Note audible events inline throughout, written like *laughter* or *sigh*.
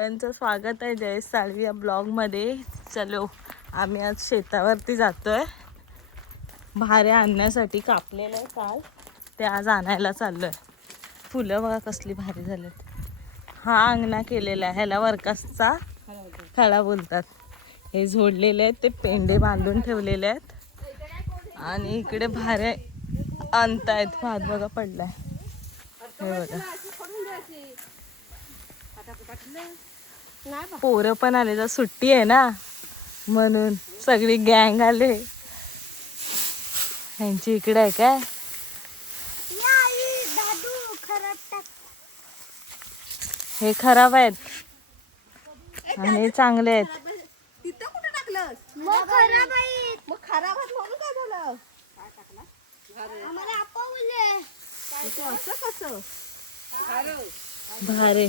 सगळ्यांचं स्वागत आहे जयेश साळवी या ब्लॉगमध्ये. चलो आम्ही आज शेतावरती जातो आहे भारे आणण्यासाठी कापलेलं आहे काल. ते आज आणायला चाललोय. फुलं बघा कसली भारी झालेत. हा अंगणा केलेला आहे. ह्याला वरकासचा खळा बोलतात. हे झोडलेले आहेत ते पेंडे बांधून ठेवलेले आहेत. आणि इकडे भारे आणतायत. भात बघा पडलाय. हे बघा. पोरं पण आले तर सुट्टी आहे ना? म्हणून सगळी गँग आले. ह्यांची इकडे आहे काय? हे खराब आहेत. आणि हे चांगले आहेत. तिथं कुठे टाकलं मग खराब आहे. मग खराब आहे म्हणून काय झालं? आम्हाला आपवले तू असं कसं? भारे.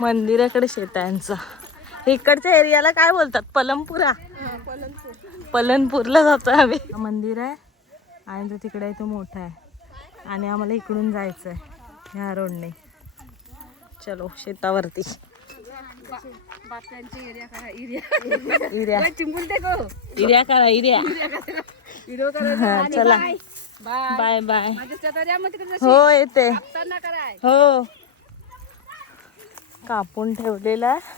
मंदिराकडे शेत आहे यांचा इकडच्या एरियाला काय बोलतात? पलमपुरा पलनपूरला जातोय आम्ही. मंदिर आहे. आणि तो तिकडे आहे तो मोठा आहे. आणि आम्हाला इकडून जायचं आहे ह्या रोडने. चलो शेतावरती. एरिया करा हा, चला. बाय. बाय हो येते. हो. कापून ठेवलेला आहे.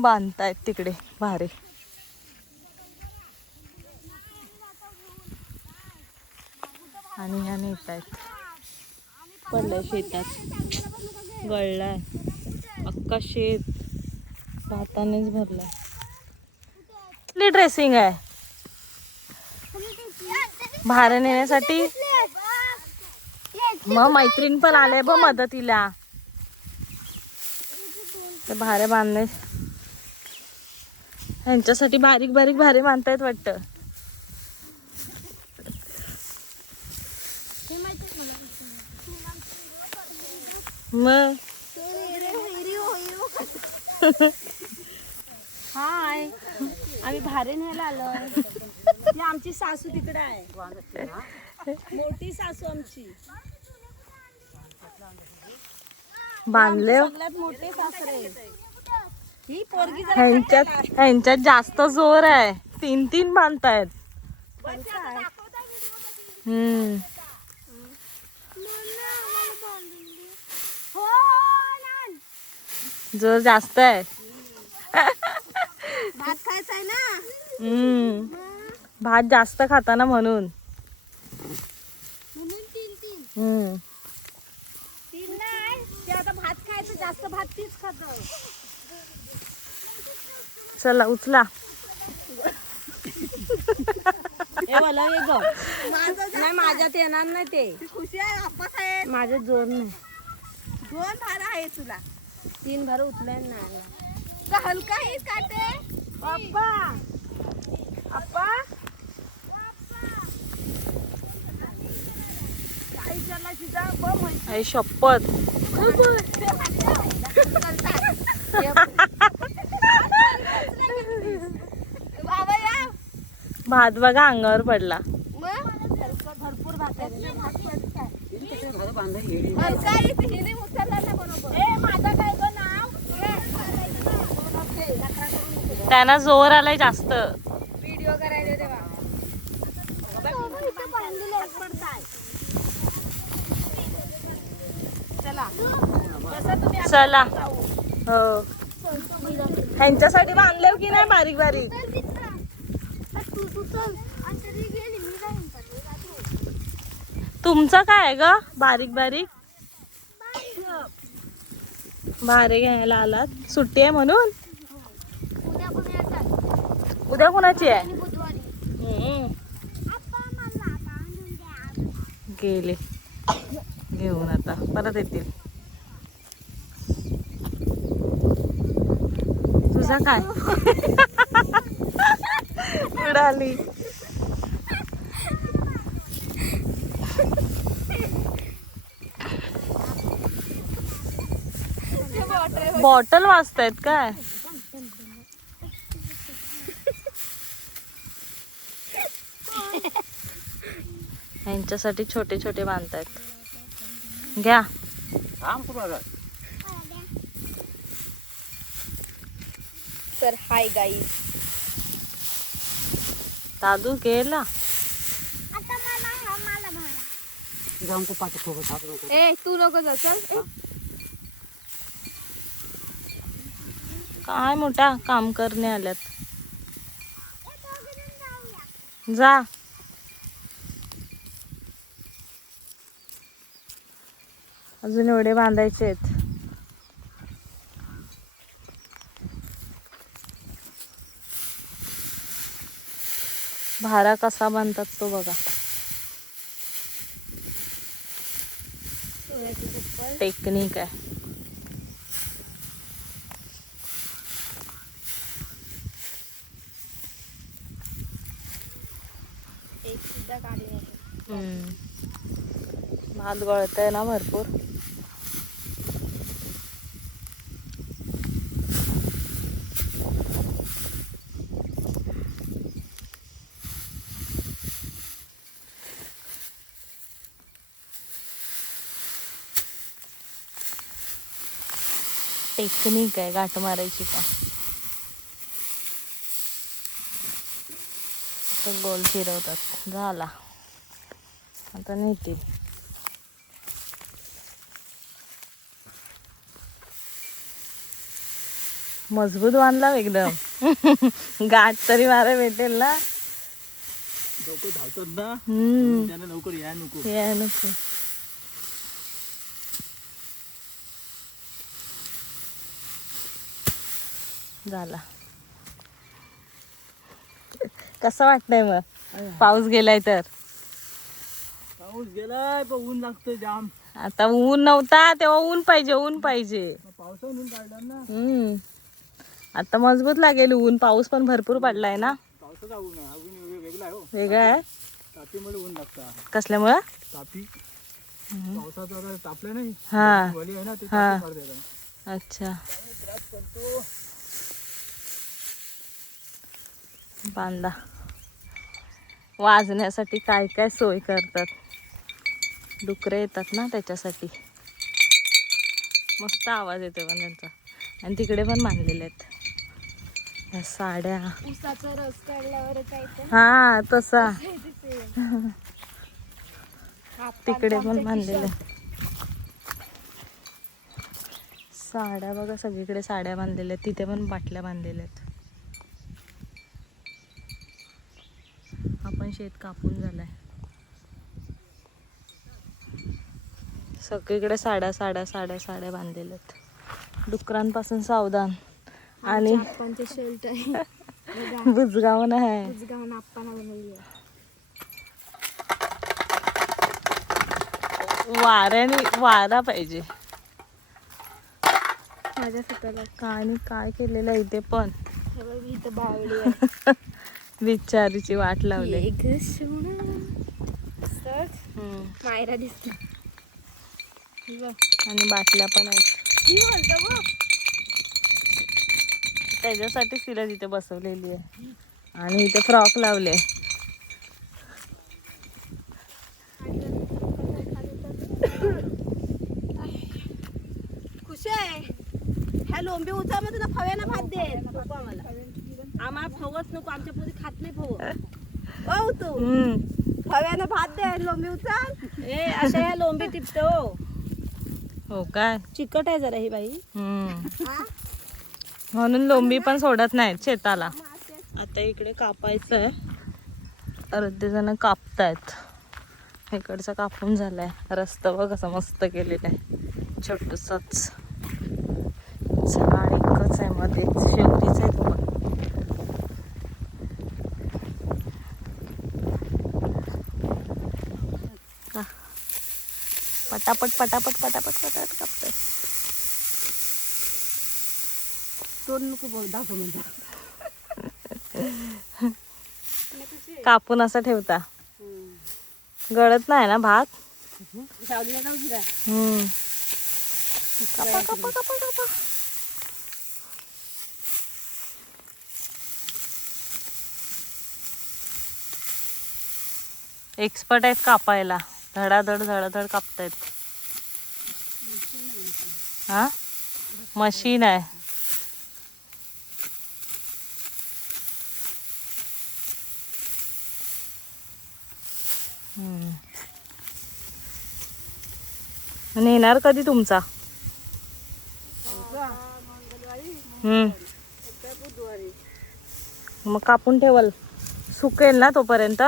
बांधतायत तिकडे भारे. आणि ह्या नेत आहेत पडलंय शेतात. गळलाय. अख्खा शेत भातानेच भरलाय. कुठली ड्रेसिंग आहे? भारे नेण्यासाठी? मग मैत्रीण पण आले ब मदतीला. ते भारे बांधणे यांच्यासाठी बारीक बारीक भारे बांधतायत वाटतं. मग? हाय. आम्ही भारे न्यायला आलो आमची सासू तिकडे आहे. मोठी सासू आमची. बांधले. हो. सगळ्यात मोठे सासरे ही पोरगी जरा ह्यांच्यात ह्यांच्यात जास्त जोर आहे. तीन तीन बांधतायत. हम्म. जोर जास्त आहे. भात खायचा आहे ना? हम्म. भात जास्त खाताना म्हणून. हम्म तीन नाही ते आता भात खायचं जास्त भात तीच खात चला उचला. नाही माझ्यात येणार नाही ते. खुशी आहे आप्पा साहेब माझ्यात जोर नाही. दोन भार आहे तुला. तीन भार उचलाय नाही का हलका आहे का ते? अप्पा अप्पा काही चला शिजा बम होईल. आई शपथ. भात बघा अंगावर पडला. भरपूर आहे, त्यांना जोर आलाय जास्त. चला. कसं तुम्ही चला. हो. ह्यांच्यासाठी बांधले की नाही बारीक बारीक? तुमचं काय आहे ग? बारीक बारीक? भारे घ्यायला आलात. सुट्टी आहे म्हणून? उद्या कोणाची आहे. गेले. घेऊन आता परत येतील. तुझा काय? उडाली. बॉटल वाजतायत काय? यांच्यासाठी छोटे छोटे बांधतायत. घ्या. तर हाय गाई दादू गेला. आता मला मला भाडा ए तू नको जाऊ चल. ए, काय मोठा काम करणे आल्यात. जा. अजून एवढे बांधायचे आहेत. भारा कसा बांधतात तो बघा. टेक्निक आहे. भात गळतंय ना भरपूर. टेक्निक आहे गाठ मारायची का? गोल फिरवतात. झाला. आता नेतील मजबूत बांधला एकदम. *laughs* गाठ तरी मारा भेटेल ना. धावतात ना. लवकर या नको. आहे नको. झाला. कसं वाटतंय मग? पाऊस गेलाय तर? पाऊस गेलाय पण ऊन लागतं जाम. आता ऊन नव्हता तेव्हा ऊन पाहिजे ऊन पाहिजे. ऊन ना? हम्म. आता मजबूत लागेल ऊन पाऊस पण भरपूर पडलाय ना? पावसाचा ऊन आहे हा ऊन वेग- वेगळा आहे हो. वेगळं आहे? तापीमुळे ऊन लागतं कसल्यामुळं? तापी. पावसाचा आता तापलं नाही हा. वली आहे ना ते हा. तापी मारते आता. अच्छा. त्रास करतो. बांधा. वाजण्यासाठी काय काय सोय करतात? डुकरे येतात ना त्याच्यासाठी. मस्त आवाज येतो पण त्यांचा. आणि तिकडे पण बांधलेले आहेत. ह्या साड्या. रस काढल्यावर हा तसा. तिकडे पण बांधलेले साड्या बघा सगळीकडे साड्या बांधलेल्या आहेत. तिथे पण बाटल्या बांधलेल्या आहेत आपण शेत कापून झालाय. सगळीकडे साड्या साड्या साड्या साड्या बांधलेल्या आहेत डुकरांपासून सावधान. आणि आहे. *laughs* बुजगावन आहे. आहे. वाऱ्याने वारा पाहिजे. माझ्या सुताला आणि काय केलेलं आहे इथे पण. इथं बावली *laughs* आहे बिचारीची वाट लावली. मायरा दिसते आणि बाटल्या पण आहेत. त्याच्यासाठीच तिला तिथे बसवलेली आहे. आणि इथे फ्रॉक लावले. खुश आहे. ह्या लोंबी उचल मग तुला फव्यानं भात दे. नको आम्हाला फवच नको आमच्या पोरी खात नाही फव ओ तू. फव्यानं भात दे लोंबी उचल. ए अशा या लोंबी टिपतो. हो काय? चिकट आहे जरा ही बाई. म्हणून लोंबी पण सोडत नाहीत शेताला. आता इकडे कापायचं आहे. अर्धे जण कापतायत. इकडचा कापून झालाय. रस्ता बघ कसं मस्त केलेलं आहे. छोटूसच. झाड एकच आहे मध्ये शेवटीच आहे तो पण का? पटापट पटापट पटापट पटापट कापतोय. नको दाखव म्हणता. कापून असा ठेवता. गळत नाही ना भात? सावलीला जाऊ फिरा हम्म. कापा कापा कापा कापा. एक्सपर्ट आहेत कापायला. धडाधड धडाधड कापतायत. हा? मशीन आहे. आणि येणार कधी तुमचा? हम्म. मग कापून ठेवल. सुकेल ना तोपर्यंत?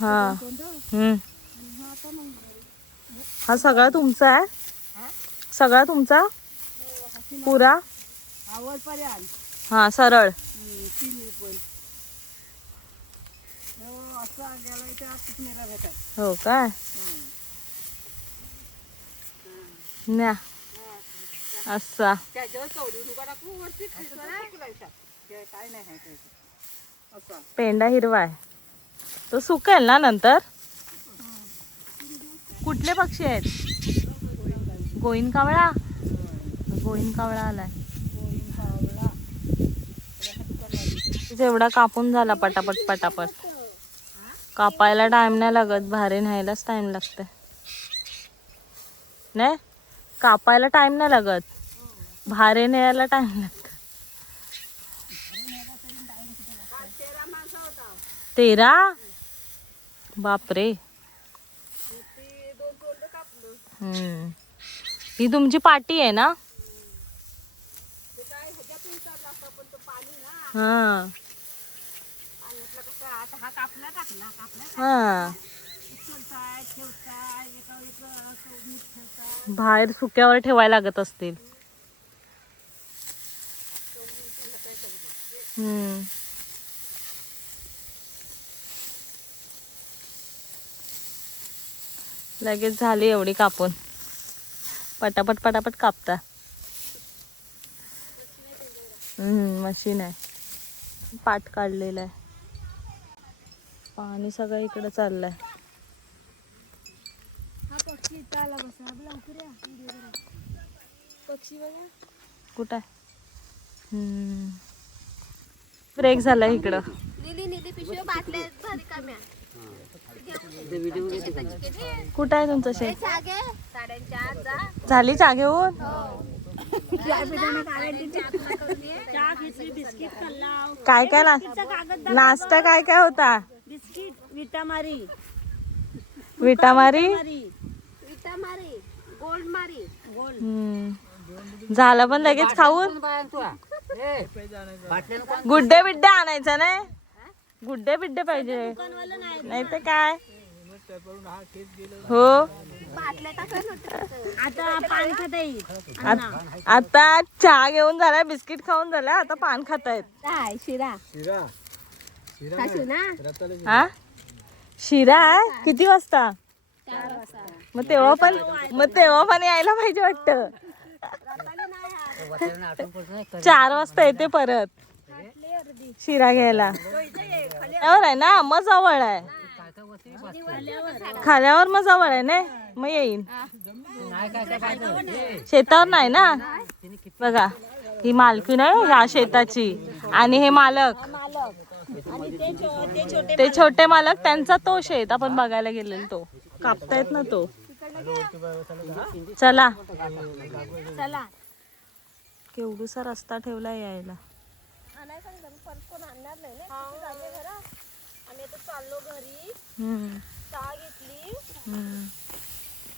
हा. हम्म. हा सगळा तुमचा आहे? सगळा तुमचा? पुरा? हा सरळ. हो, हो काय? न्या. असा. काय नाही पेंडा हिरवा आहे. तो सुकेल ना नंतर? कुठले पक्षी आहेत? गोईन कावळा? गोईन कावळा आलाय. जेवढा कापून झाला पटापट पटापट. कापायला टाइम नाही लागत भारे न्यायलाच टाइम लागते. नाही? कापायला टाइम नाही लागत. भारे न्यायला टाइम लागत. तेरा? बापरे. हम्म. ही तुमची पाटी आहे ना? हा. हा. बाहेर सुक्यावर ठेवायला लागत असतील. हम्म. लगेच झाली एवढी कापून. पटापट पटापट कापता. मशीन आहे. पाट काढलेला आहे. पाणी सगळं इकडं चाललंय. हा कुठं आहे. ब्रेक झाला इकडं. कुठं आहे तुमचं शेत? झाली चहा घेऊन? काय काय नाश्ता काय काय होता? बिस्किट विटामारी? विटामारी विटा मारी गोल्ड मारी हम्म. झालं पण लगेच खाऊन? गुड्डे बिड्डे आणायचा नाही गुड्डे बिड्डे पाहिजे. नाही तर काय? हो? आता चहा घेऊन झालाय बिस्किट खाऊन झालाय आता पान खातायत. काय शिरा? शिरा. हा? किती वाजता. मग तेव्हा पण मग तेव्हा पण यायला पाहिजे वाटत. चार वाजता येते परत. शिरा घ्यायला. जवळ आहे ना मग जवळ आहे. खाल्यावर मग जवळ आहे ना? मग येईन. शेतावर नाही ना? बघा ही मालकी नाही ह्या शेताची. आणि हे मालक. ते छोटे मालक त्यांचा तो शेत आपण बघायला गेलेलो तो. कापतायत ना तो. चला. चला. केवढूसा रस्ता ठेवला यायला. आणाय सांग परत कोण आणणार नाही ना? किती जागे घरा? आम्ही आता चाललो घरी. हम्म, चहा घेतली. हम्म.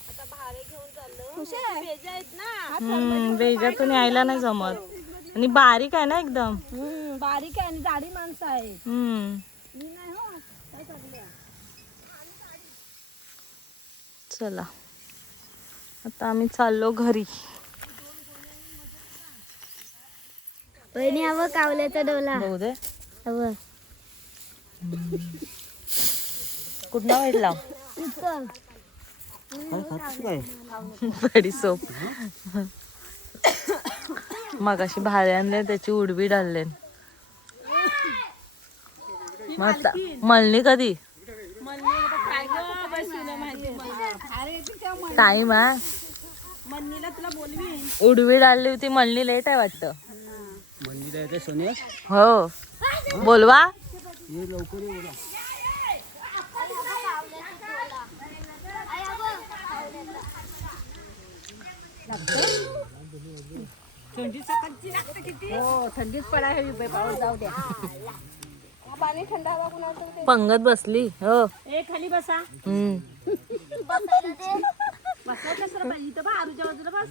आता भारे घेऊन चाललो. भेजा आहेत ना. हम्म, वेजातून यायला नाही जमत. आणि बारीक आहे ना एकदम. हम्म, बारीक आहे आणि जाडी माणसं आहेत. हम्म. मी नाही हो. काय चाललंय? चला. आता आम्ही चाललो घरी. बहिणी हवं कावल्याचा डोला? बघू दे. हवं. कुठला वाईटला काय? बडी सोप. मग अशी भारे आणले त्याची उडबी डालले मग आता मळणी कधी? टाइम आहे मन्नीला तुला बोलवी उडवी डालली होती मळणी लेट आहे वाटतं. हो. बोलवा. ये लवकर ये बोला. हो थंडीत पडा पाऊस जाऊ द्या. पाणी थंड हवा कुणाचं पंगत बसली हो. ए खाली बसा. हम्म. बसायचं सर बाई इथं बा आरूच्या बाजूला बस.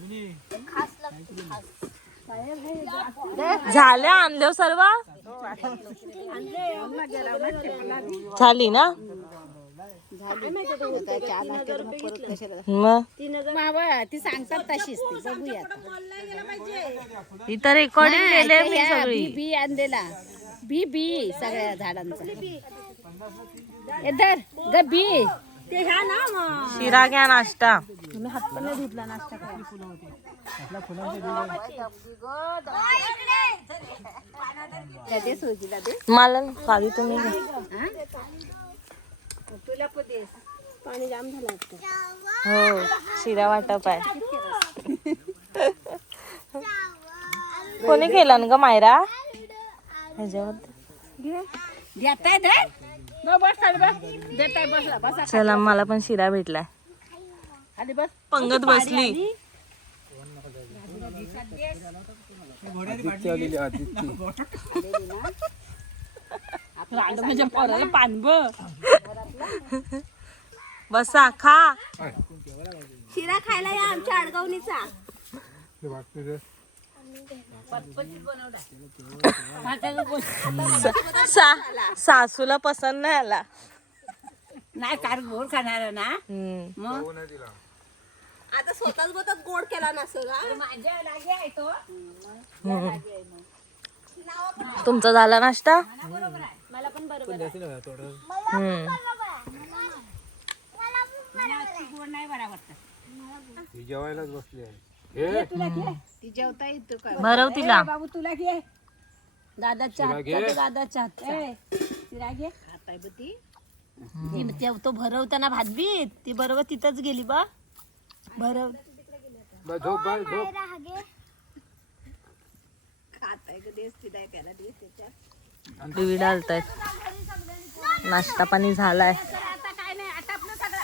झाल्या आणल्या सर्व? झाली ना? ती सांगतात तशीच ती बघूया इथं रेकॉर्डिंग केले मी बी सगळी. बी आणलेला. बी बी सगळ्या झाडांचा. बी ते ह्या ना शिरा घ्या नाश्ता. तुम्ही हात पण धुतला नाश्ता करा दे सोजीला दे मला खाली तुम्ही. तुला पण दे. पाणी जाम झालं हो शिरा वाटप आहे. कोणी केलं ना ग मायरा? ह्याच्यावर देताय दे. ब- बस खाली बस. देताय बसला बसा. चला मला पण शिरा भेटलाय. खाली बस. पंगत बसली. आदित्य आलेली आदित्य. माझ्या पोराला पानब बसा खा. शिरा खायला या आमच्या अडगावनीचा सा सासूला पसंत नाही आला. नाही कार गोड खाणार ना. मग? आता स्वतःच स्वतःच गोड केला नसेल माझ्या लागे आहे तो. हम्म. तुमचा झाला नाश्ता? मला पण बरोबर हम्म. गोड नाही बरा वाटत. ही जेवायलाच बसली आहे. तुला घे. ती जेवता येतो का? भरव तिला. बाबू तुला घे. दादाच्या हातचा दादाच्या हातचा. तिला घे. हाताय बघ ती. ती ते- तो भरवताना भातबीत ती बरोबर तिथंच गेली बा. बस झोप बस झोप. डालतायत नाश्ता पाणी झालाय. आता काय नाही आटापलं सगळं